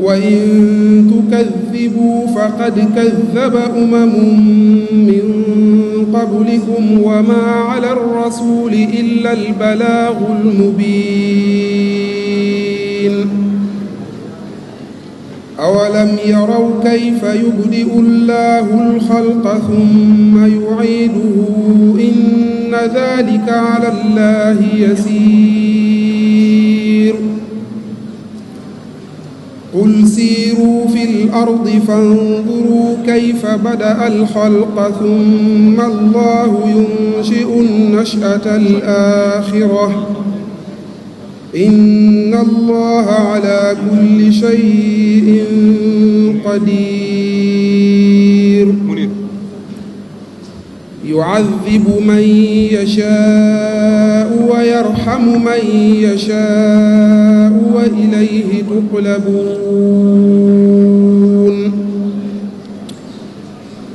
وإن تكذبوا فقد كذب من قبلكم وما على الرسول إلا البلاغ المبين أولم يروا كيف يبدئ الله الخلق ثم يعيده إن ذلك على الله يسير قل سيروا في الأرض فانظروا كيف بدأ الخلق ثم الله ينشئ النشأة الآخرة إن الله على كل شيء قدير يعذب من يشاء ويرحم من يشاء وإليه تقلبون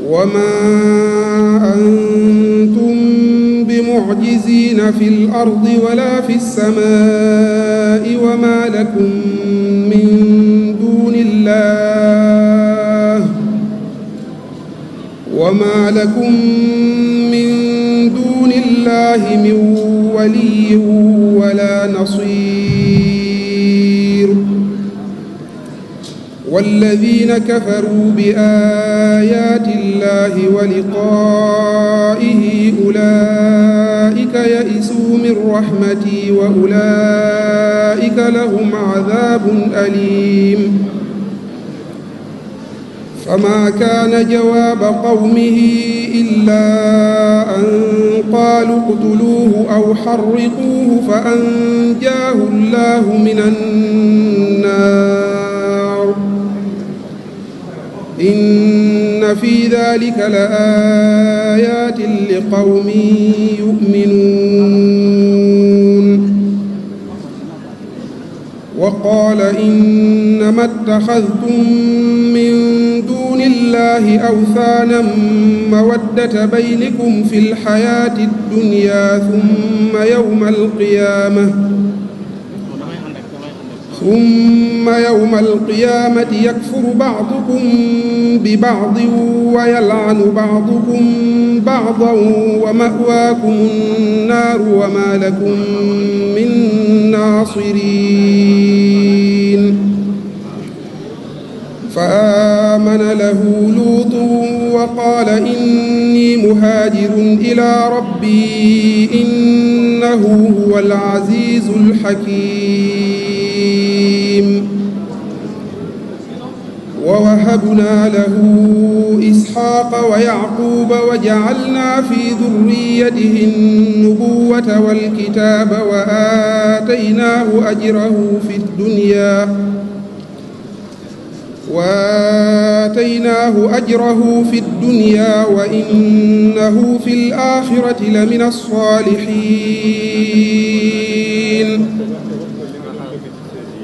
وما أنتم بمعجزين في الأرض ولا في السماء وما لكم من دون الله من ولي ولا نصير والذين كفروا بآيات الله ولقائه أولئك يئسوا من رحمتي وأولئك لهم عذاب أليم فما كان جواب قومه إلا أن قالوا اقتلوه أو حرقوه فأنجاه الله من النار إن في ذلك لآيات لقوم يؤمنون وقال إنما اتخذتم من دون الله أوثانا مودة بينكم في الحياة الدنيا ثم يوم القيامة يكفر بعضكم ببعض ويلعن بعضكم بعضا ومأواكم النار وما لكم من ناصرين فآمن له لوط وقال إني مهاجر إلى ربي إنه هو العزيز الحكيم ووهبنا له إسحاق ويعقوب وجعلنا في ذريته النبوة والكتاب وآتيناه أجره في الدنيا وإنه في الآخرة لمن الصالحين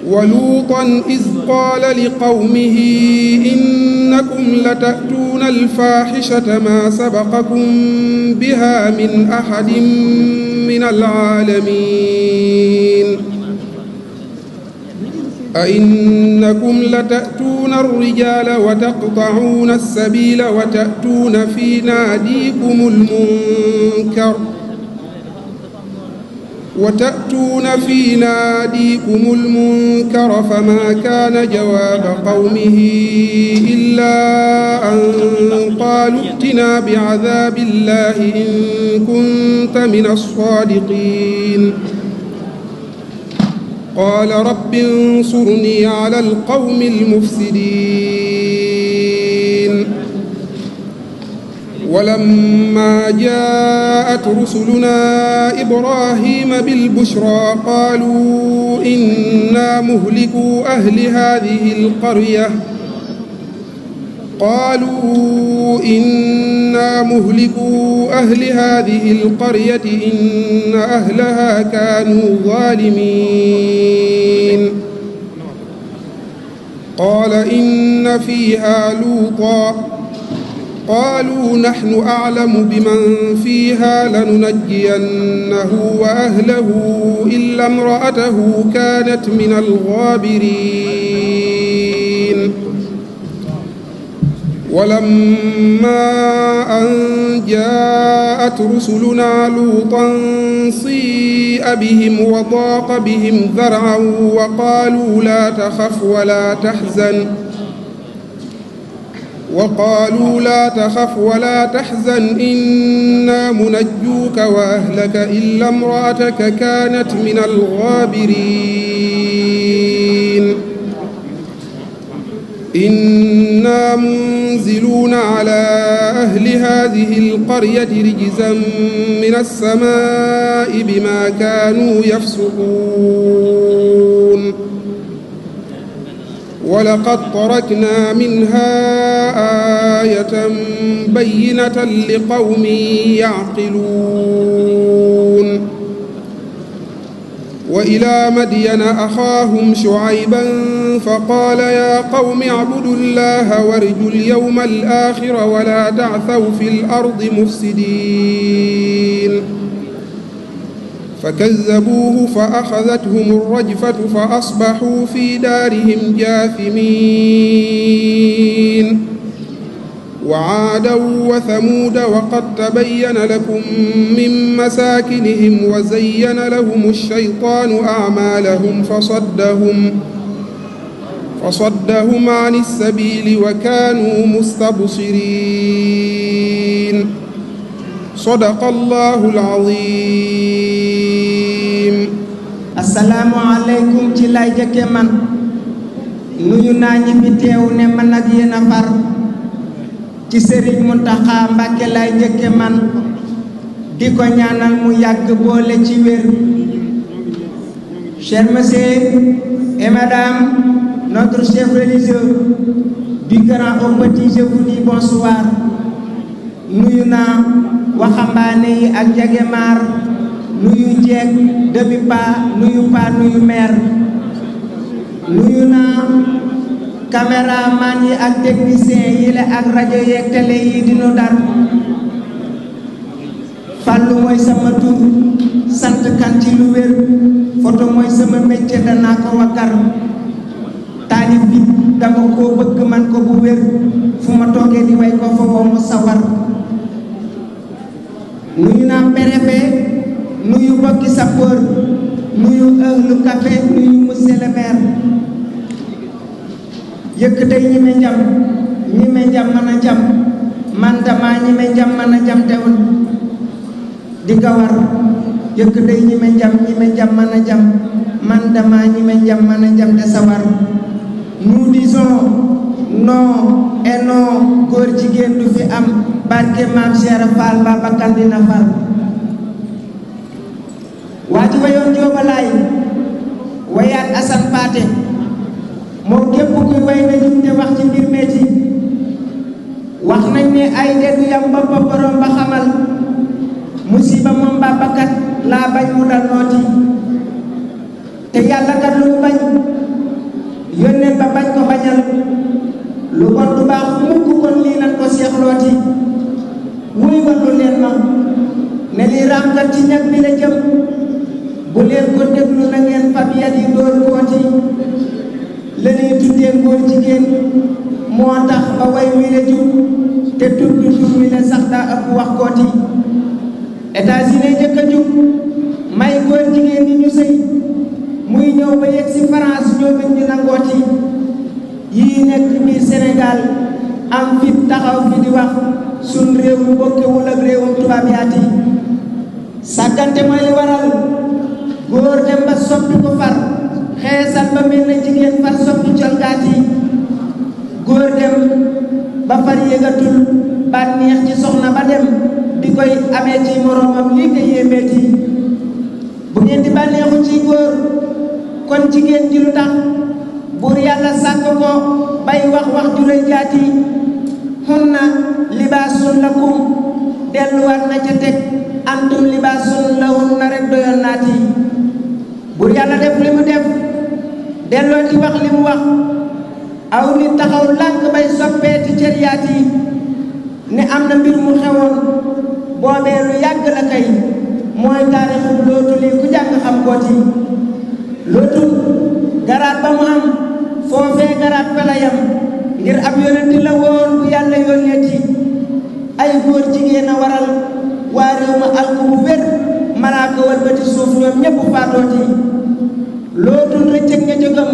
ولوطا إذ قال لقومه إنكم لتأتون الفاحشة ما سبقكم بها من أحد من العالمين أئنكم لتأتون الرجال وتقطعون السبيل وتأتون في ناديكم المنكر فما كان جواب قومه إلا أن قالوا ائتنا بعذاب الله إن كنت من الصادقين قال رب انصرني على القوم المفسدين ولما جاءت رسلنا إبراهيم بالبشرى قالوا إنا مهلكوا أهل هذه القرية إن أهلها كانوا ظالمين قال إن فيها لوطا قالوا نحن أعلم بمن فيها لننجينه وأهله إلا امرأته كانت من الغابرين ولما أن جاءت رسلنا لوطا سيء بهم وضاق بهم ذرعا وقالوا لا تخف ولا تحزن إنا منجوك وأهلك إلا امرأتك كانت من الغابرين إنا منزلون على أهل هذه القرية رجزا من السماء بما كانوا يفسقون ولقد تركنا منها آية بينة لقوم يعقلون وإلى مدين أخاهم شعيبا فقال يا قوم اعبدوا الله وارجوا اليوم الآخر ولا تعثوا في الأرض مفسدين فكذبوه فأخذتهم الرجفة فأصبحوا في دارهم جاثمين وعادا وثمود وقد تبين لكم من مساكنهم وزين لهم الشيطان أعمالهم فصدهم عن السبيل وكانوا مستبصرين صدق الله العظيم. السلام عليكم ci lay jëkke man nuyu naa ñi fi teew ne man ak yéen a far ci Serigne Mountakha Mbacké lay jëkke man di ko ñaanal mu yàgg boole ci wér. Chers messieurs et madame, notre chef religieux du grand au petit, je vous dis bonsoir. nuyu naa waxambaane yi ak jagemaar nuyu jeeg demi pa nuyu meer nuyu naa caméraman yi ak technicien yi la ak rajo yeeg télé yi dinu dar Fàllu mooy sama tur sant kan ci lu wér photo mooy sama métier danaa ko wakkar taalif bi dama koo bëgg man ko bu wér fu ma toogee di way ko fa woo mu sawar nuyu naa préfet nuyu bokki sapeur nuyu ëhlu café nuyu monsieur le maire yëkk day ñi me njam mën a jam man dama ñi me njam mën a jam teewul di nga war yëkk day ñi me njam mën a jam man dama ñi me njam mën a jam te sawar. Nous disons non et non góor jigéen du fi am barke maam Cheikh Fall Baba Kandina Fall waa ji wayoon joobalaay wayaat Assane Paate moom képp kuy way na jum te wax ci mbir meeti wax nañ ne ay deddu yam boppa borom ba xamal musiba moom babakat laa bañ mu dal nooti te yàlla kat lu mu bañ yónneen ba bañ ko bañal lu bon du baax mukk kon lii nan ko seexlooti wuy wallu leen ma ne lii raamkat ci ñag bi la jëm bu leen ko déglu na ngeen fab yat yi dóor kooti la ñuy tuddee góor jigéen moo tax ba way wi la jub te tudd tur wi la sax daa ëpp wax kooti États-Unis jëkk a jub may góor jigéen ñi ñu sëy muy ñëw ba yegg si France ñoom it ñu nangooti yii nekk biir Sénégal am fit taxaw fi di wax sun réew mu bokkewul ak réewum tubaab yaati sàggante mooy li waral góor dem ba soppi ko far xeesal ba mel na jigéen far soppi colgaati góor dem ba far yëgatul bànneex ci soxna ba dem di koy amee ci moroomam lii nga yéemeeti bu ngeen di bànneexu ci góor kon jigéen ji lu tax buur yàlla sàkk ko bay wax ju rëy jaati hunna libaasun lakum delluwaat na ca teg antum libaasun lahunna rek doyoon naati buur yàlla def li mu def delloo ci wax li mu wax aw nit taxaw lànk bay soppeeti cër yaati ne am na mbir mu xewoon boobee lu yàgg la kay mooy taarixu lootu lii ku jàng xam kooti lootu garaat ba mu am foofee garaat fa la yam ngir ab yonent la woon bu yàlla yónnee ci ay góor jigéen a waral waa réew ma alku bu wér malaaka walbati suuf ñoom ñépp faatooti lootul rëccëg ña ca gëm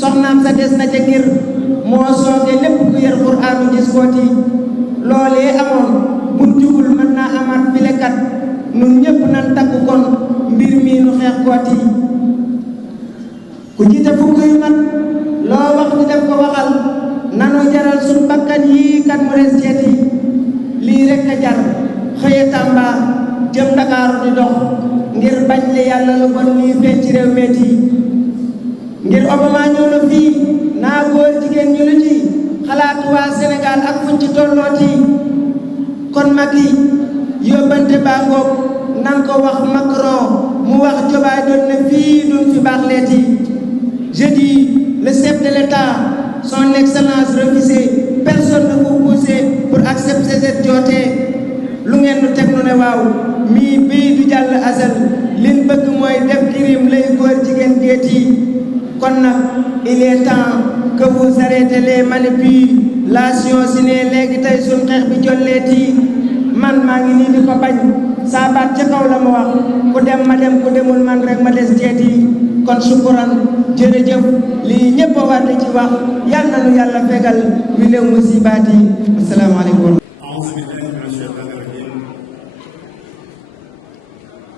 soxnaam sa des na ca ngir moo sooge lépp ku yër Qur'aanu gis kooti loolee amoon buñ jugul mën naa amaat filekat nun ñépp nan takku kon mbir mii nu xeex kooti ku jiite fukk yu mat loo wax ni def ko waxal nanu jaral suñ bakkan yii kat mu des ceeti lii rekk a jar xëye Tamba jëm Ndakaaru di dox ngir bañ li yàlla lu bon lii feeñ ci réew meeti ngir Obama ñëw na fii naa góor jigéen ñu lu ci xalaatu waa Sénégal ak fuñ ci tollooti kon Macky yóbbante baa ngoog nan ko wax Macron mu wax Jobaay doon ne fii duñ fi baax leeti jeudi le chef de l'État son excellence refusé personne ne vous poussé pour accepter cette jootee lu ngeen nu teg nu ne waaw mii bii du jàll asal liñ bëgg mooy def kirim lay góor jigéen géeti kon nag il est temps que vous arrêtez les manipulations si ne léegi tey suñ xeex bi jolleeti man maa ngi nii di ko bañ saa baat ca kaw la ma wax ku dem ma dem ku demul man rek ma des jeeti kon sukuran jërëjëf lii ñëpp a war di ci wax yal na nu yàlla fegal wi lew musibaati asalaamaaleykum.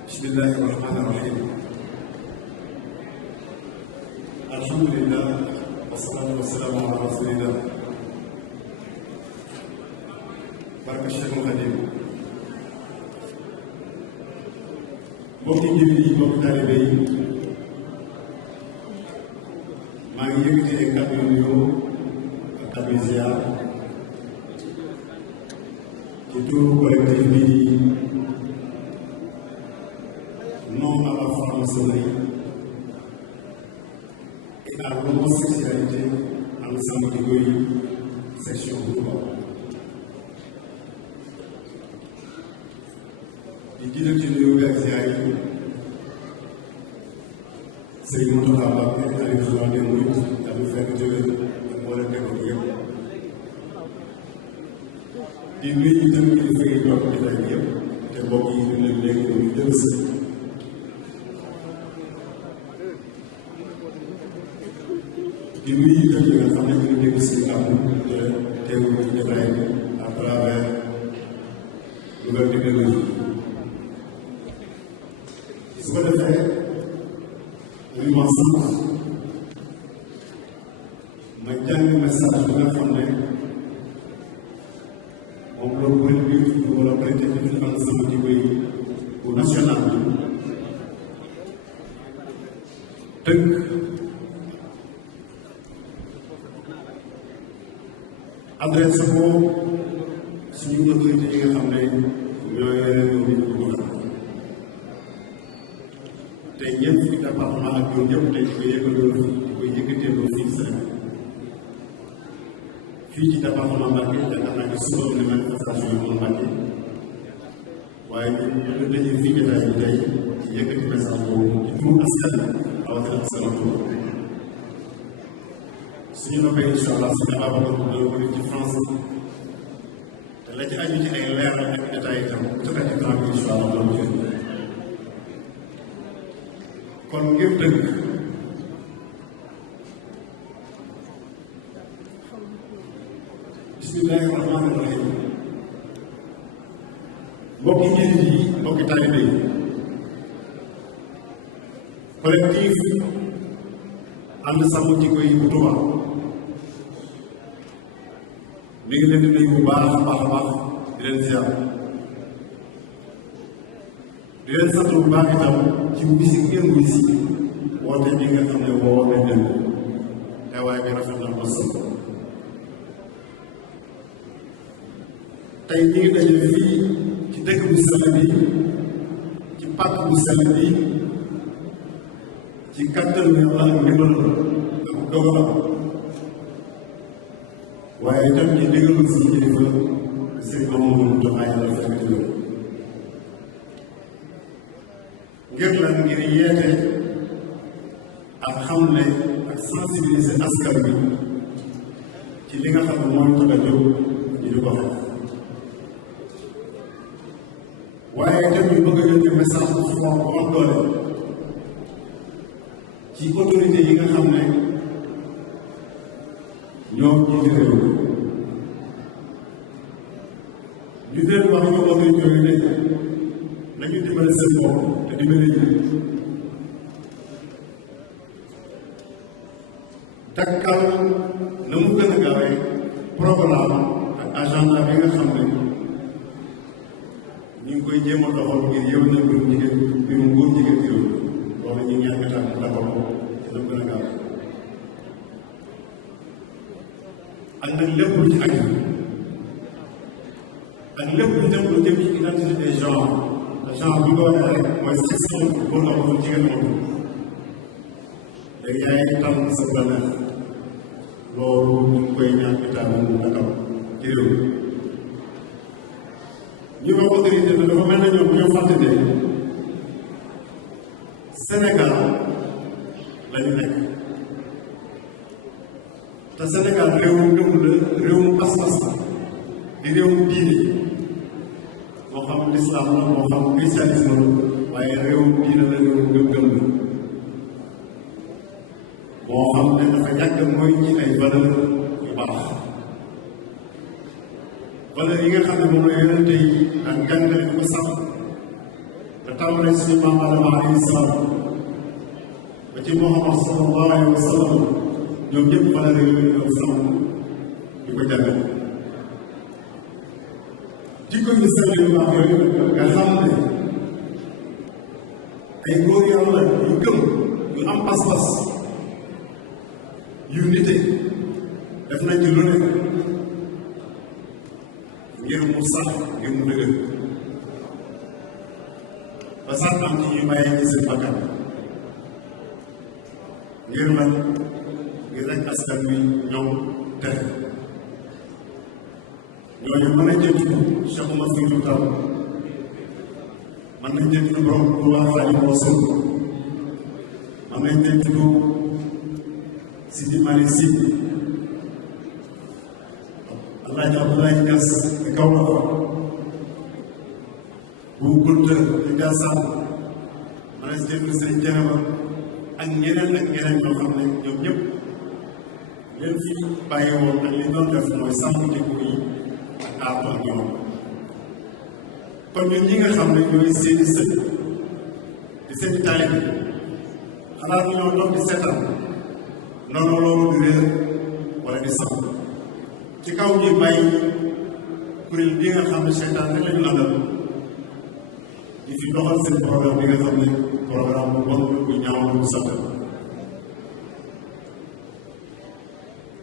bismillahi rahmani rahim alhamdulillah wasalaatu wasalaamu ala rasulillah barka Cheikhul Khadim mbokki jullit yi mbokki taalibe yi maa ngi yëkkati ay kàddu yu nuyoo ak kàddu yu ziar ci turu collectif bi di non à la franc-maçonnerie et à l'homosexualité ensemble di koy section Touba di jiital ci nuyoo bi ak ziar yi Sëriñ Mountakha Mbacké xalifa général des mourides dañu fekk jëlee ak mboolem nekkoon yëpp di nuyu itam kilifa yi toog jotaay bi yëpp te mbokk yi ñu leen léegi ñu jël si di nuyu itam ñi nga xam ne ñu ngi dégg si kàddu te teewul ci jotaay bi à travers nouvelle technologie su ko defee muy ma sant ma jàng message bi nga xam ne moom la kuréel bi ñu war a prêter ci ensemble di koy bu national bi tënk adresse ko suñu autorité yi nga xam ne ñoo yore réew mi bu te ñëpp ci département ak ñoom ñëpp tey di ko yëkkateeloo fii Sénégal fii ci département Mbacké yaakaar naa ne suba ne manifestation yi moom Mbacké waaye ñu dañuy fii jotaay bi tey ci yëkkati message boobu ci turu askan rawatina askan suñu noppee incha allah suñu abaabal dina ko ci France te la ci aju ci ay leer ak détails itam bu ci xaj temps bi incha allah loolu jël kon ngir dëgg bismillahi rahmani rahim mbokki jullit yi mbokki taalibe yi collectif ànd sàmm jikko yi bu Touba mi ngi leen di nuyu bu baax a baax a baax di leen ziar di leen sant bu baax itam ci wisi ngeen wisi woote bi nga xam ne woo nañ leen teewaay bi rafet na ko sant tey ñu ngi daje fii ci dëkk bu sell bi ci pàkk bu sell bi ci kàttan bi ak ndimbal ak dogalam waaye itam ci ndigalul suñu kilifa Sëriñ Mamadou Mountakha Yàlla fekk ci loolu ngir lan ngir yeete ak xamle ak sensibiliser askan bi ci li nga xam ne mooy tax a jóg di ko xeex waaye itam ñu bëgg a yónnee message bu fort bu am doole ci autorité yi nga xam ne ñoo jiite réew ñu leen wax ñu autorité yooyu ne nañu dimbale seen bopp te dimbale ñu takkal na mu gën a gaawee programme ak agenda bi nga xam ne ñu ngi koy jéem a doxal ngir yëw na mbirum jigéen mbirum góor jigéen ci réew loolu ñu ñaan état mu taxaw ko te na mu gën a gaawee ak nag lépp lu ci aju ak lépp lu jëm ci identité des genres te genre bi nga waxee rek mooy section góor la ko jigéen moom léegi yaay tànn sa bànneex loolu ñu ngi koy ñaan état bi mu taxaw ci réew ñu wax autorité bi dafa mel na ñoom bu ñu fàtte ne Sénégal la ñu nekk te Sénégal réewum ngëm la réewum pas-pas la di réewum diine moo xam l'islam la moo xam christianisme la waaye réewum diine la réewum ngëm-ngëm la moo xam ne dafa yàgg mooy ci ay valeur yu baax valeur yi nga xam ne moom la yonente yi ak jàngale di ko sax te tàmbalee suñu maam Adama alayhi salaam ba ci Muhammad sallallahu alayhi wa sallam ñoom ñëpp valeur yooyu ñoom sàmm di ko jàngale jikko yu sell yu baax yooyu nga xam ne ay góor yàlla yu gëm yu am pas-pas yu nite def nañ ci lu ne ngir mu sax ngir mu dëgër ba sax am ci ñu bàyyee ci seen bakkan ngir lan ngir rek askan wi ñoom tere ñooñu mën nañ cee tudd Cheikh Oumar Foutiyou Tall mën nañ cee tudd borom Touba Xaadimu Rasuul mën nañ cee tudd Sidi Malick Sy Alaaji Abdoulaye Niass di kaw la bu Kunta di Ndiassane mën nañ cee tudd Sëriñ Thiénaba ak ñeneen ñoo xam ne ñoom ñëpp leen fi bàyyi woon ak li doon def mooy sàmm jikko yi ak aar ak ñoom kon ñun ñi nga xam ne ñooy seeni sët di seeni taalibe xalaat ñoo doon di seetaan noonu loolu di réer wala di sax ci kaw ñi bàyyi kuréel bi nga xam ne seytaan rek lañu àndal di fi doxal seen programme bi nga xam ne programme bu bon bu ñaaw bu sax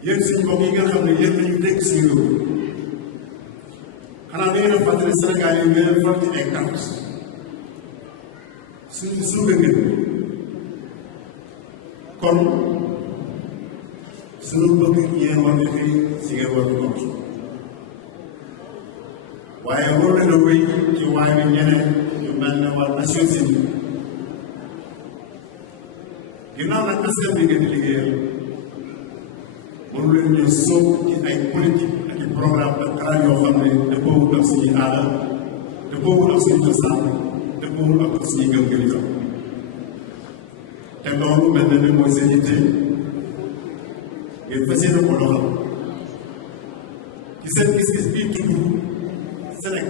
yéen suñu mbokk yi nga xam ne yéen nañu dégg si réew xanaa da ngeen a fàttali Sénégal yi ngeen far ci ay carte suñu suuga ngeen kon suñu bëgg yéen war na fi si ngeen war di compte waaye war na la wéy ci waay bi ñeneen ñu mel ne waa Nations Unies ginnaaw nag askan bi ngeen di liggéeyal mënu leen ñu sóob ci ay politique ak i programme ak xalaat yoo xam ne dëppoowul ak suñuy aada dëppoowul ak suñu cosaan dëppoowul ak suñuy gëm-gëm yi te loolu mel na ne mooy seen yitte ngeen fas yéene ko doxal ci seen gis-gis bii tudd Sénégal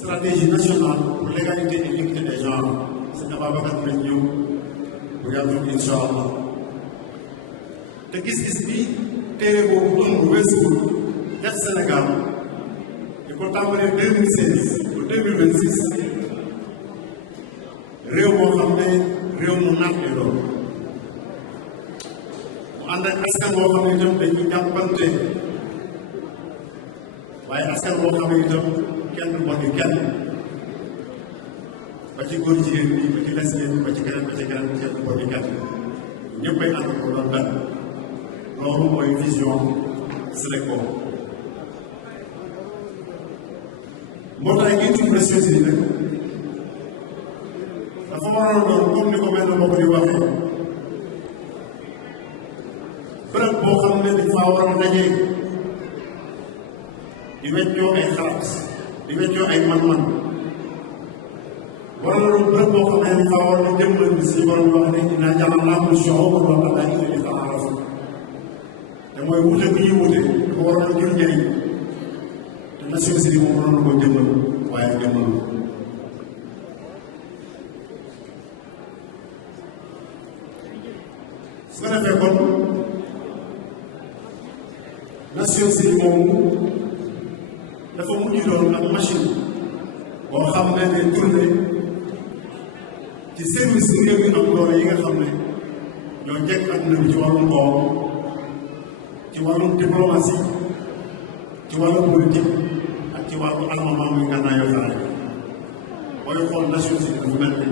stratégie nationale pour l'égalité et l'équité des genres sëñ Ababacar nañ ñëw bu yàggul incha allah te gis-gis bi téere boobu ëmb weesuwul def Sénégal di ko tàmbalee 2016 ba 2026 réew moo xam ne réew mu naat lay doon mu ànd ak askan boo xam ne itam dañuy jàppante waaye askan boo xam ne itam kenn du bokk kenn ba ci góor jigéen bi ba ci lesbienne ba ci keneen kenn du bokk kenn ñëpp ay ànd ko doon benn loolu mooy vision Sénégal moo tax ngi tudd Nations Unies nag dafa waroon doon comme ni ko benn mbokk di waxee bërëb boo xam ne dañ faa war a dajee di weccoo ay xalaat di weccoo ay man-man war na loolu bërëb boo xam ne faa war na jëmmal bi si borom wax ne dinaa jàmmal naa ko shu'uuban wa qabaa'ila li ta'aarafu te mooy wute bi ñuy wute dafa war a jur njëriñ te nation si moom waroon na ko jëmmal waaye jëmmal su ko defee kon nation si moom dafa mujj doon ak machine boo xam ne day tourné ci service réew yi am doole yi nga xam ne ñoo jekk àdduna bi ci wàllum koom ci wàllum diplomatie ci wàllum politique ak ci wàllu armement muy gànnaayu xare booy xool nation si dafa mel ni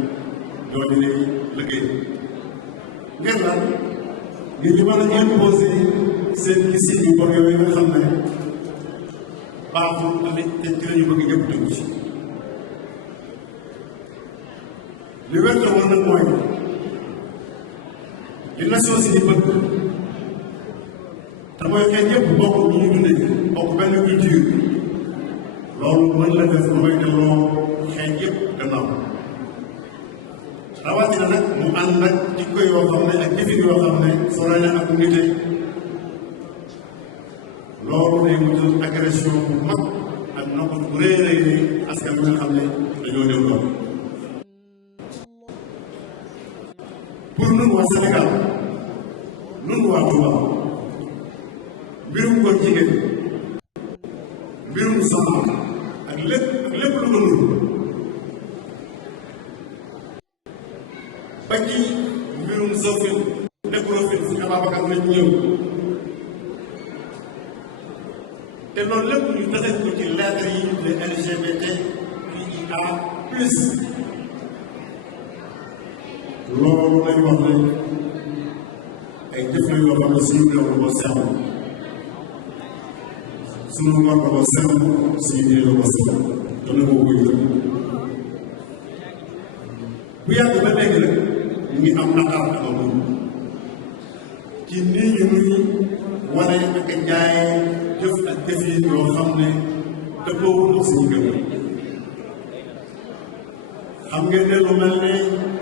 ñoo di lay liggéey ngeen daal ngir ñu mën a imposé seen gis-gis yu bon yooyu nga xam ne baaxul te ci lañu bëgg ñëpp dugg ci li wér te war nag mooy li nation si di bëgg te mooy xeet yëpp bokk ñu ñu dundee bokk benn culture loolu mën la def lu may delloo xeet yëpp gannaaw rawatina nag mu ànd ak jikko yoo xam ne ak jëfin yoo xam ne sore na ak nite loolu day mujj agression bu mag ak nokkat bu rëy rëy askan bi nga xam ne dañoo néew doole pour nun waa Sénégal nun waa Touba mbirum góor jigéen mbirum soxna ak lépp lu ko nuru ba ci mbirum zoofil nécrofil si Ababacar nañ ñëw te loolu lépp ñu tëxal ko ci lettre yi de LGBTQIA plus loolu lañ wax ne ay jëf la yoo xam ne suñu réew la ko seetlu suñu ngor la ko seetlu suñu diine la ko seetlu dana ko koy jël bu yàgg ba léegi nag ñu ngi am naqar ak amul ci nii ñu nuy wane ak jaay jëf ak jëf yi yoo xam ne dëppoowul ak suñu gëm xam ngeen ne lu mel ne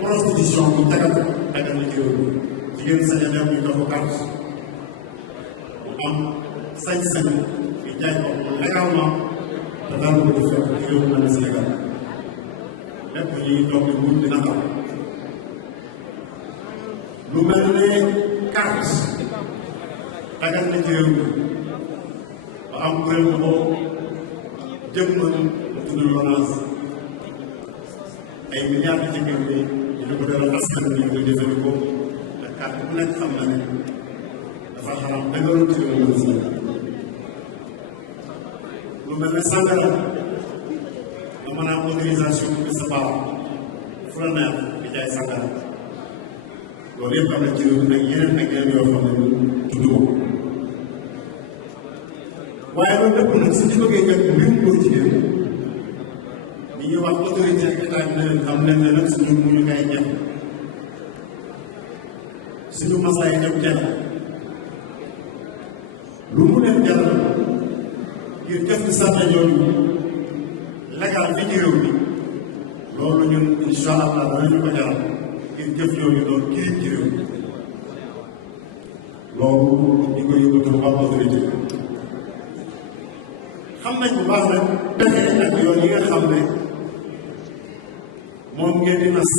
prostitution bu dagal na ci réew mi jigéen sañ a dem ñu jox ko carte mu am sañ-sañ ñu jaay ko légalement te daal ko di fekk ci réew mel ne Sénégal lépp ñuy toog di muñ di naqar lu mel ne carte dagal na ci réew mi ba am kuréel na ko jëmmal tudd LONASE ay milliards ci réew mi ñu ko doon askan bi ñu koy jëfandikoo te carte bu nekk xam na ne dafa xaram dëgëru ci réew mi Sénégal lu mel ne sàngara nga mën a am autorisation bi sa baax fu la neex di jaay sàngara loolu yëpp am na ci réew mi ak yeneen yoo xam ne tudd ko waaye loolu lépp nag su ñu bëggee jot mbirum góor jigéen li ñuy wax autorité ak état bi ne leen xam leen ne nag suñu muñu kay jeex suñu masaa yi dem jeex lu mu leen jaral ngir jëf ci sànna ñooñu légal fi ci réew mi loolu ñun incha allah danañu ko jaral ngir jëf ñooñu doon kiriñ ci réew mi loolu ñu koy yëngatu wax autorité xam nañ bu baax nag pexe ak yoon yi nga xam ne moom ngeen di nas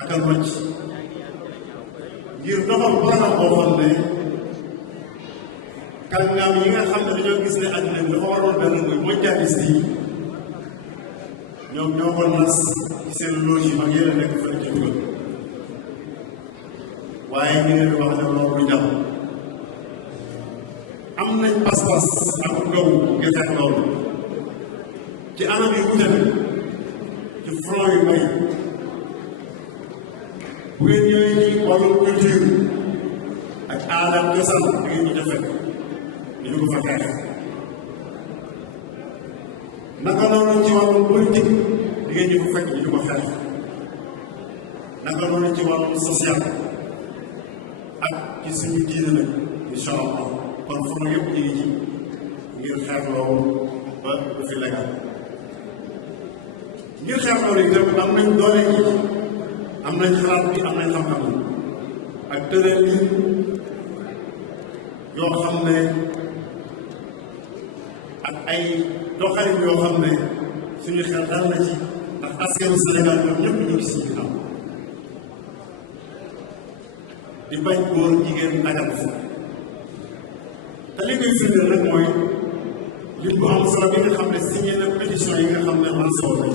ak a nocc ngir doxal programme boo xam ne kàngam yi nga xam ne dañoo gis ne àddina bi dafa waroon benn muy mondialiste yi ñoom ñoo ko nas ci seen loge yi mag yéen a nekk fële ci dugal waaye ñu leen di wax ne loolu du jàpp am nañ pas-pas ak ngaw ngir xeex loolu ci anam yu wute ci front yu may bu ngeen ñëwee ci wàllu culture ak aada ak cosaan da ngeen ñu def fekk ñu ko fa xeex naka noonu ci wàllu politique di ngeen ñu ko fekk ñu ko xeex naka noonu ci wàllu social ak ci suñu diine nag incha allah kon front yëpp ñu ngi ci ngir xeex loolu ba du fi legal ngir xeex loolu itam am nañ doole yi am nañ xalaat bi am nañ xam-xam bi ak tëral yi yoo xam ne ak ay doxalin yoo xam ne suñu xel dal na ci ndax askanu Sénégal ñoom ñëpp ñu ngi si ginnaaw di bañ góor jigéen dagal fi te li koy firndeel rek mooy lim bu am solo bi nga xam ne signé na pétition yi nga xam ne man soo nañ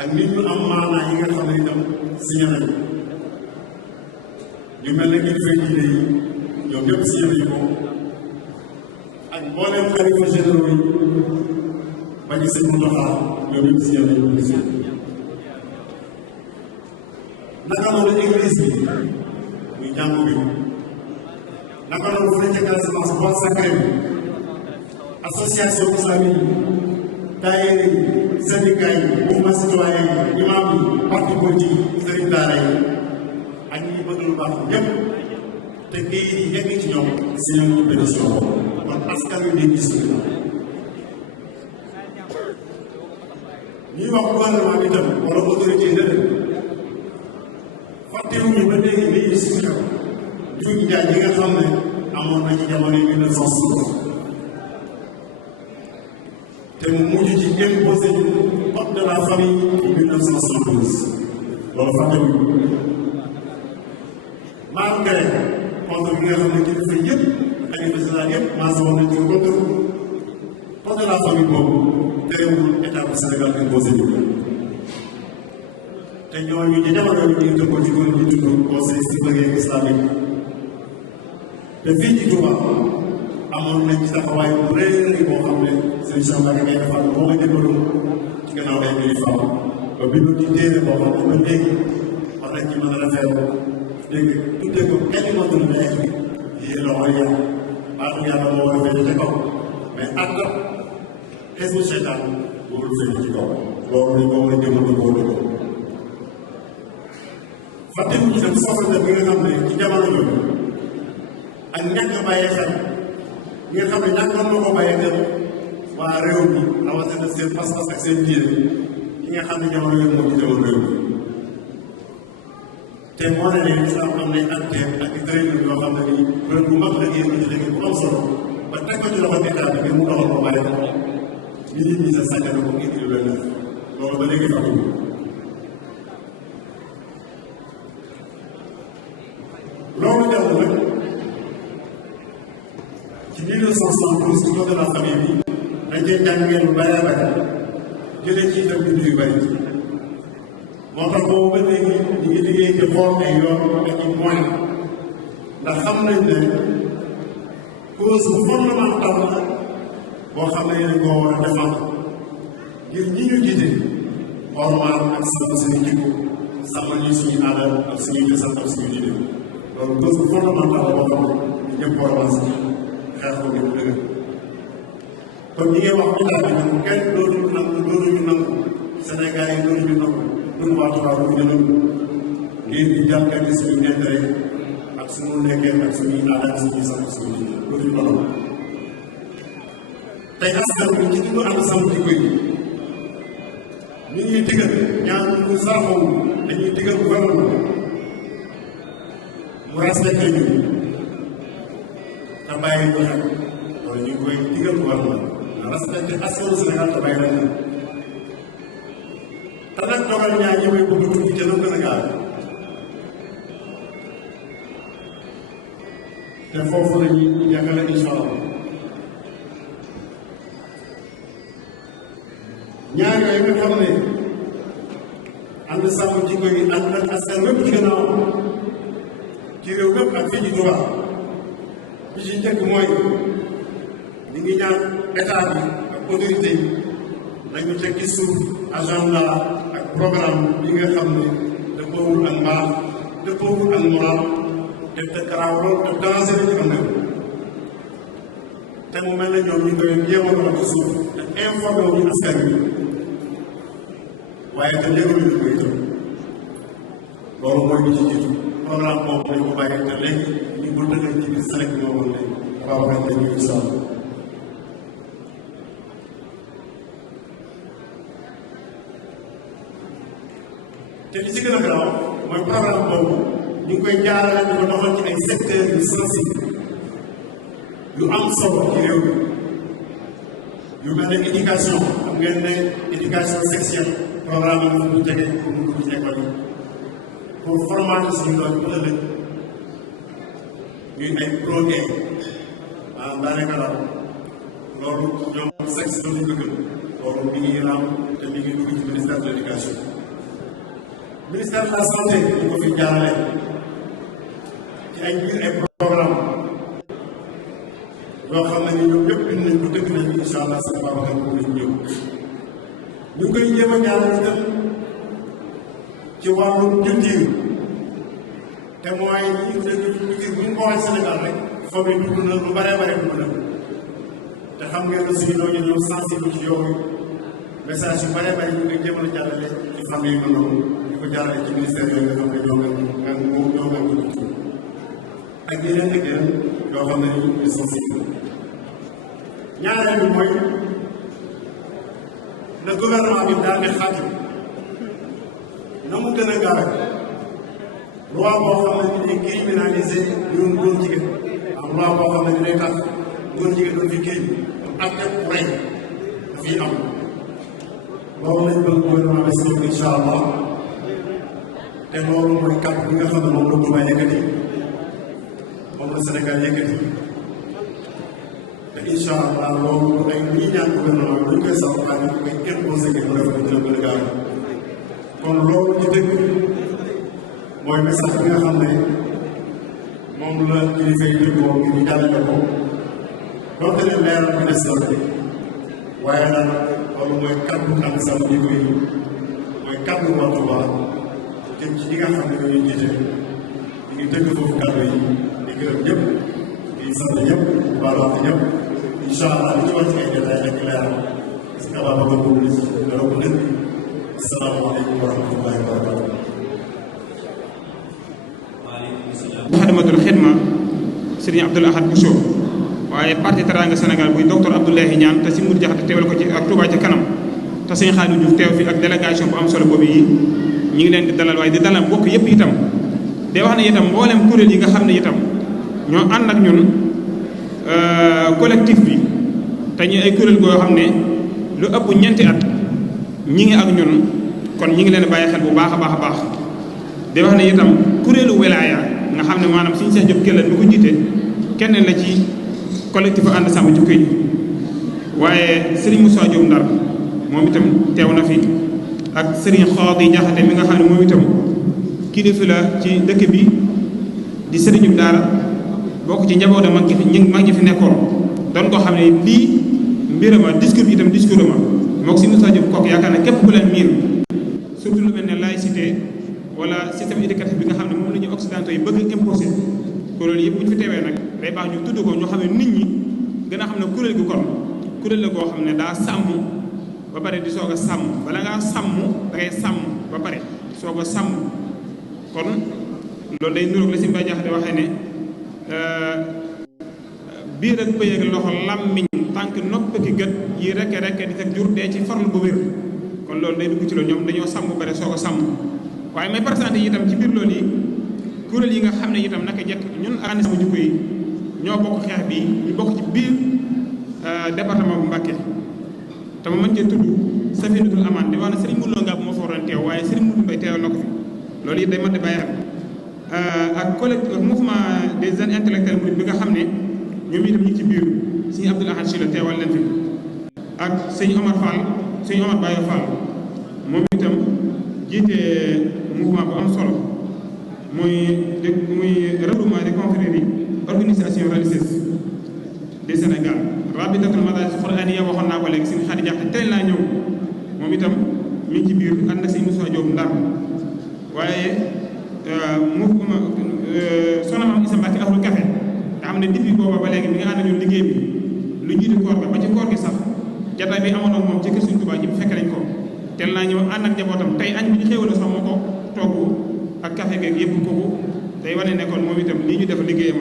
ak nit ñu am maanaa yi nga xam ne itam signé nañ ñu mel ne kilifa diine yi ñoom ñëpp signé nañ ko ak mboolem xalifa généraux yi ba ñu sëñ Mountakha ñoom ñëpp signé nañ ko naka noonu église bi muy jàngu bi naka noonu fu ne ca Casamance boîte sacré bi association islamique yi daayira yi syndicat yi mouvement citoyen yi imam yi parti politique yi sëriñ daara yi ak ñi bëgg lu baax ñëpp te kii yi yegg ci ñoom si ñoom ñu pétition kon askan wi di gis ñuy wax gouvernement bi itam wala autorité yi dëkk fàttewuñu ba léegi lii si xew juuj njaay yi nga xam ne amoon na ci jamono 1960 te mu mujj ci imposé ñu code de la famille 1972 loolu fàttewuñu malgré contre bi nga xam ne kilifa yëpp xalifa général yëpp maa woon nañ ci contre code de la famille boobu terewul état bu Sénégal imposé ñu te ñooñu ci jamono yi ñu ngi tënkoo ci góor ñi tudd conseil supérieur islamique te fii ci Touba amoon nañ ci taxawaay bu rëy boo xam ne seen chambre ngay defal moo nga jëmaloon ci gannaaw ay mbiri fam ba bindu ci téere boo xam ne ba léegi war nañ ci mën a rafetlu dégg tuddee ko kalimatul laah hiya al-ulya baatu yàlla moo war a féete ca kaw mais ak xisbu seytaan warul féete ci kaw loolu dañ ko war a jëmal ko wóolu ko fàttewuñu itam soxla bi nga xam ne ci jamono yooyu ak ñàkk bàyyi xel ñi nga xam ne ñàkkoon na ko bàyyi xel waa réew mi rawatina seen pas-pas ak seen diine ki nga xam ne jamono yooyu moo jiite woon réew mi te moo ne ne islam am nañ acteur ak tërëlin yoo xam ne nii kuréel bu mag liggéey bi ci liggéey bu am solo ba teg ko ci loxo état bi ngir mu doxal ko bàyyi ko nit ñi sa sàggane ko ngir lu leen def loolu ba léegi fàttali loolu jàll nag ci 1972 ci code de la famille bi dañ cee jàngee lu bari bari jëlee ci itam bindu yu bari moo tax boobu ba léegi ñu ngi liggéey ci xool ay yoon ak i moyen ndax xam nañ ne cause bu fondamentale la boo xam ne dañ koo war a defal ngir ñi ñu jiite ormaal ak sàmm suñu jikko sàmm ñi suñu aada ak suñuy cosaan ak suñu diine loolu cause bu fondamentale la boo xam ne ñu ñëpp war a wax xeex ko ngir dëgg kon ñi ngay wax état bi nag kenn dootuñu nangu Sénégal yi dootuñu nangu ñun waa Touba bu ñu nangu ngir di jàppale suñu intérêt ak suñu nekkee ak suñuy aada ak suñuy sant suñu diine dootuñu nangu tey askan bi ci dund ànd sàmm jikko yi ñu ngi digal ñaan ñu saafoo dañuy digal gouvernement mu respecté ñu te bàyyi ñu xel loolu ñu ngi koy digal gouvernement na respecté askanu Sénégal te bàyyi lañ te nag dogal ñaar ñi may bëgg tukki ca gën a gaaw te foofu la ñuy yàggale incha allah ñaar yooyu nga xam ne ànd sàmm jikko yi ànd ak askan wépp ci gannaaw ci réew mépp ak fii ci Touba bi ci njëkk mooy li ngi ñaan état bi ak autorité yi nañu teg ci suuf agenda ak programme bi nga xam ne dëppoowul ak mbaax dëppoowul ak moral te garaaw lool te danger la ci am réew te mu mel ne ñoom ñu koy jéemal ak ci suuf te informé wu ñu askan bi waaye te léegi ñu koy itam loolu mooy bi ci jiitu programme boobu dañ ko bàyyi te léegi ñu bu dëgg ci biir SELEC ñoo woon ne waaw waxee te ñu incha allah te li ci gën a garaaw mooy programme boobu ñu ngi koy jaarale di ko doxal ci ay secteurs yu sensible yu am solo ci réew mi yu mel ne éducation xam ngeen ne éducation sexuelle programme yi ñu jege pour mu dugg ci école yi pour formater suñu doom bu ëllëg ñuy ay pro-gay daanaka daal loolu ñoom sexe dootuñu ko gën loolu mi ngi raam te mi ngi dugg ci ministère de l'éducation ministère de la santé ñu ko fi jaarale ci ay biir ay programme yoo xam ne ni ñoom ñëpp bind nañ ko dëgg nañ incha allah seen Babacar bu lañ ñëw ñu ngi koy jéem a jaarale itam ci wàllu culture te mooy ñu bu ñu ko waxee Sénégal rek foofu yi dugg na lu bare bare dugg na te xam ngeen ne suñu doon ñoom sensible ci yooyu message yu bare bare ñu ngi jéem a jàllale ci fan yu mel noonu ñu ko jaarale ci ministère yooyu nga xam ne ñoo ngi ko dugg ak yeneen yoo xam ne ñu sensible ñaareel bi mooy le gouvernement bi daal di xaaju na mu gën a gaawe loi boo xam ne ni criminalisé ñun góor jigéen am loi boo xam ne ni day tax góor jigéen doon fi crime ak rey dafay am loolu lañ bëgg gouvernement bi si incha allah te loolu mooy kàddu bi nga xam ne moom la Touba yëkkati moom la Sénégal yëkkati te incha allah loolu ay ñi ñaan gouvernement bi dañ koy sax waaye dañ koy imposé que mu def ko dina gën a gaaw kon loolu ci dëgg mooy message bi nga xam ne moom la kilifa yi déggoo ngir ñu jàllale ko donte ne leeral bi des na waaye nag loolu mooy kàddu ak sama niveau yi mooy kàddu waa Touba jëm ci ñi nga xam ne ñooy jiite ñu ngi dëgg foofu kàddu yi di gërëm ñëpp di sant ñëpp di baal wax ñëpp incha allah li ñu wax ci ay détails rek leeral parce que abaa bëgg boobu dara ko dëgg asalaamaaleykum wa rahmatullahi wa barakatuh. Xadamatul Xidma Serigne Abdoul Ahad Bousso waaye parti Teranga Sénégal buy docteur Abdoulaye Niane te si mur jaxate teewal ko ci ak Touba ca kanam te Serigne Khadim Diouf teew fi ak délégation bu am solo boobu yi ñu ngi leen di dalal waaye di dalal bokk yëpp itam de wax ne itam mboolem kuréel yi nga xam ne itam ñoo ànd ak ñun collectif bi te ñu ay kuréel goo xam ne lu ëpp ñeenti at ñi ngi ak ñun kon ñi ngi leen bàyyi xel bu baax a baax a baax de wax ne itam kuréelu wilaaya nga xam ne maanaam suñu Cheikh Diop Kellel mi ko jiite kenn la ci collectif ànd sàmm jikko yi waaye Serigne Moussa Diop Ndar moom itam teew na fi ak Serigne Xaadi Jaxate mi nga xam ne moom itam kilifa la ci dëkk bi di Serigne daara bokk ci njaboot mag ñi fi nekkoon doon ko xam ne lii mbirama discours bi itam discours ma moo ko si Moussa Diop kooku yaakaar na képp ku leen miin surtout lu mel ne laïcité wala système éducatif bi nga xam ne moom la ñu occidentaux yi bëgg imposé kuréel yëpp bu ñu fi teewee nag day baax ñu tudd ko ñu xam ne nit ñi gën a xam ne kuréel gi kon kuréel la goo xam ne daa sàmm ba pare di soog a sàmm bala ngaa sàmm da ngay sàmm ba pare soog a sàmm kon loolu day nuroog la si Mbaye Jaxate waxee ne biir ak pëy ak loxo làmmiñ tànk nopp ki gët yi rekke di teg jur dee ci farlu bu wér kon loolu day dugg ci loolu ñoom dañoo sàmm ba pare soog a sàmm waaye may présenté yi itam ci biir loolu yi kuréel yi nga xam ne itam naka jekk ñun ànd sama jikko yi ñoo bokk xeex bi ñu bokk ci biir département bu Mbacké te ma mën cee tudd Safinatul Aman di wax ne Serigne Moulou Ngab moo fa waroon teew waaye Serigne Moulou Mbaye teewal na ko fi loolu it day mat di bàyyi ak collectif mouvement des jeunes intellectuels murid bi nga xam ne ñoom itam ñu ci biir Serigne Abdoul Ahad Sylla teewal leen fi ak Serigne Omar Fall Serigne Omar Baye Fall moom itam jiite mouvement bu am solo muy regroupement des confréries organisation religieuse du Sénégal rabitatul madaris qur'aniya waxoon naa ko léegi Serigne Khady Diakhaté tey laa ñëw moom itam mi ngi ci biir ànd na Serigne Moussa Diop Ndar waaye mouvement Soxna Maam Issa Mbacké Ahlul Café nga xam ne depuis booba ba léegi mi ngi ànd ak ñun liggéey bi lu jiitu koor ga ba ci koor gi sax jataay bi amoon ak moom ci kër Serigne Touba ji fekk nañ ko teel naa ñëw ànd ak njabootam tey añ bi ñu xéewal sax moo ko togg ak café geeg yëpp kooku day wane ne kon moom itam lii ñu def liggéeyam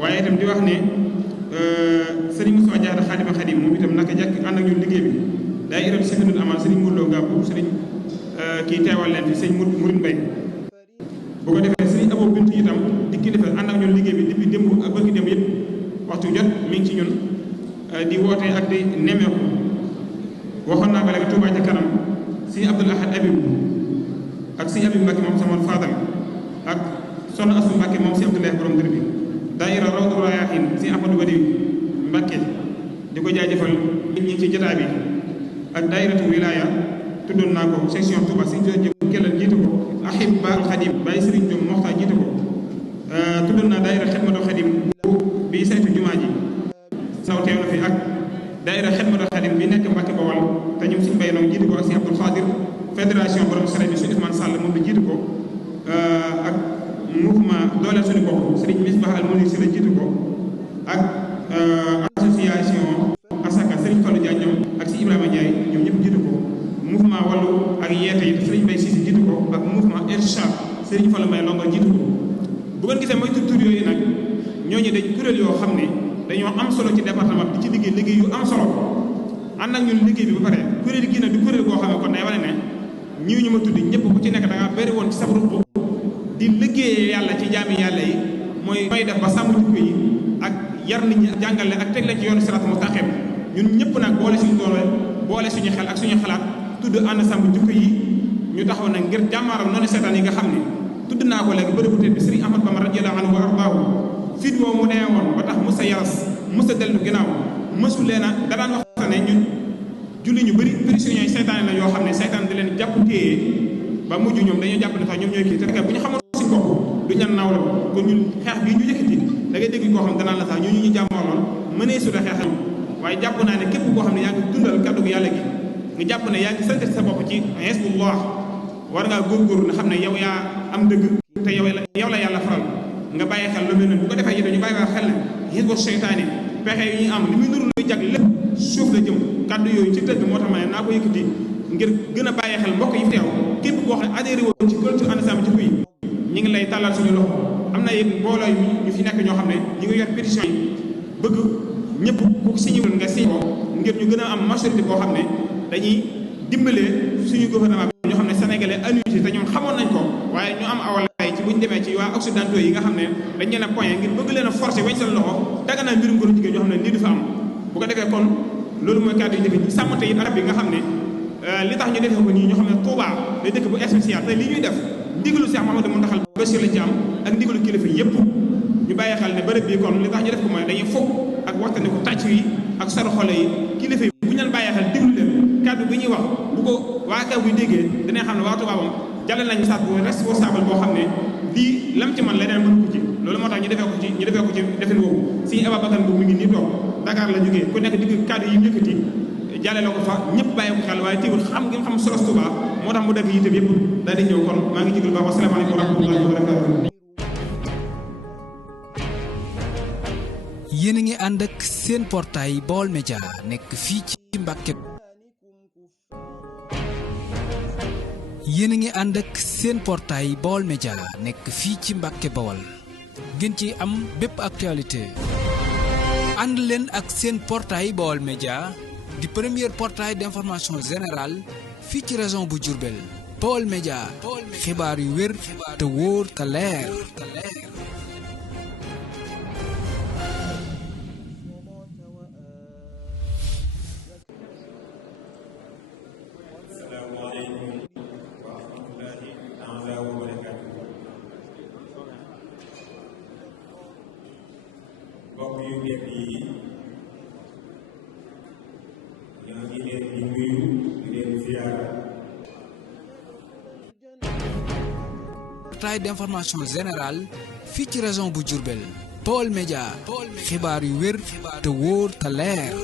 waaye itam di wax ne Serigne Moussa Diarra Xaadima Xaadim moom itam naka jàkk ànd ak ñun liggéey bi daay iral Safinatul Aman Serigne Moulou Ngab Serigne kii teewal leen fi sëñ Mouride Mbaye bu ko defee sëñ Abo Bintu itam di kilifa ànd ak ñun liggéey bi depuis démb ak bëgg dem yëpp waxtu jot mi ngi ci ñun di woote ak di nemmeeku waxoon naa ko léegi Touba ca kanam sëñ Abdoul Ahad Abib ak sëñ Abib Mbacke moom sama Fadal ak soxna Asu Mbacke moom sëñ Abdoulaye borom dër bi daayira Rawdu Rayaahin sëñ Ahmadou Badi Mbacke di ko jaajëfal nit ñi ci jotaay bi ak daayiratu wilaya tuddoon naa ko section Touba si jëm kellal jiitu ko Ahibba al Khadim Baye Serigne Diom Moxta jiitu ko tuddoon naa daayira Xidmatu Khadim bi saytu jumaa ji saw teew na fi ak daayira Xidmatu Khadim bi nekk Mbacke Bawal te ñoom suñu bay noonu jiitu ko ak si Abdoul Khadir fédération borom sare bi suñu Ousmane Sall moom la jiitu ko ak mouvement dooleel suñu bopp Serigne Misbah al Munir si la jiitu ko ak association Asaka Serigne Fallou Diagne ñoom ak si Ibrahima Ndiaye ñoom ñëpp jiitu ko mouvement wàllu ak yeete yi Serigne Mbaye Cissé jiitu ko ak mouvement Irshad Serigne Fallou Mbaye Longo jiitu ko bu ngeen gisee mooy tur yooyu nag ñooñu dañ kuréel yoo xam ne dañoo am solo ci département bi di ci liggéey yu am solo ànd ak ñun liggéey bi ba pare kuréel gi nag du kuréel goo xam ne kon day wane ne ñii ñu ma tudd ñëpp ku ci nekk da ngaa bëri woon ci sa ruq di liggéeyee yàlla ci jaami yàlla yi mooy may def ba sàmm jikko yi ak yar nit ñi ak jàngale ak teg leen ci yoonu siraatal mustaqim ñun ñëpp nag boole suñu doole boole suñu xel ak suñu xalaat tudd ànd sàmm jikko yi ñu taxaw nag ngir jàmmaaram noonu seetaan yi nga xam ne tudd naa ko léegi bërëbu tedd bi Sëriñ Ahmad Bamba radiyallahu anhu wa ardaahu fit woo mu nee woon ba tax musa yaras musa dellu ginnaaw mësu leen a da daan wax ne ñun julli ñu bëri prisonniers seytaane la yoo xam ne seytaan di leen jàpp téye ba mujj ñoom dañoo jàpp ne sax ñoom ñooy kii te bu ñu xamoon si bopp du ñan naaw la kon ñun xeex bii ñu yëkkati da ngay dégg koo xam danaan la sax ñu jàmmooloon mënee su la xeexal waaye jàpp naa ne képp koo xam ne yaa ngi dundal kàddu gi yàlla gi nga jàpp ne yaa ngi sant sa bopp ci Hizbullah war ngaa góorgóorlu nga xam ne yow yaa am dëgg te yow la yàlla faral nga bàyyi xel lu mel noonu bu ko defee dañu bàyyi xel ne Hizbu seytaane pexe yu ñu am li muy nuru luy jag lépp suuf la jëm kàddu yooyu ci tëdd moo tax ma ne naa ko yëkkati ngir gën a bàyyi xel mbokk yi teew képp koo xam ne adhéré woon ci culture ànd sàmm jikko yi ñi ngi lay tàllal suñu loxo am na it mbooloo ñu fi nekk ñoo xam ne ñi ngi yor pétition yi bëgg ñëpp ku signé woon nga signé ko ngir ñu gën a am majorité boo xam ne dañuy dimbalee suñu gouvernement bi ñoo xam ne sénégalais annuité te ñoom xamoon nañ ko waaye ñu am awalaay ci buñ demee ci waa occidentaux yi nga xam ne dañ leen a poñe ngir bëgg leen a forcé wañ seen loxo daga naa mbirum góor jigéen ñoo xam ne lii du fa am bu ko defee kon loolu mooy kàddu yu njëkk ñi sàmmante yi arab yi nga xam ne li tax ñu defee ko nii ñoo xam ne Touba day dëkk bu spécial te li ñuy def ndigalu Cheikh Mamadou Mountakha Bachir la ci am ak ndigalu kilifa yépp ñu bàyyi xel ne bërëb bii kon li tax ñu def ko mooy dañuy fokk ak waxtaane ko tàcc yi ak saru xole yi kilifa yi bu ñu leen bàyyi xel déglu leen kàddu bi ñuy wax bu ko waa kaw buy déggee dinañ xam ne waa Touba moom jàllale nañu saat bu responsable boo xam ne lii lam ci man leneen mënu ko ci loolu moo tax ñu defee ko ci defin woowu si Ababacar bu mi ngi nii toog Dakar la jógee ku nekk digg kàddu yi yëkkati jàlle la ko fa ñëpp bàyyi ko xel waaye teewul xam ngi xam solos Touba moo tax mu dagg yitam yëpp daal di ñëw kon maa ngi jégalu baax wasalaamaaleykum wa rahmatullahi wa barakatuh. yéen a ngi ànd ak seen portail Baol Média nekk fii ci Mbàkke. yéen a ngi ànd ak seen portail Baol Média nekk fii ci Mbàkke Bawal ngeen ci am bépp actualité ànd leen ak seen portail Baol Média di premier portail d'information générale fii ci région bu Diourbel. Baol Média xibaar yu wér te wóor te leer. mbokk yu nekk yi ñoo ngi leen di nuyu di leen ziyaara. portail d'information générale fii ci région bu Diourbel. Baol Média xibaar yu wér te wóor te leer.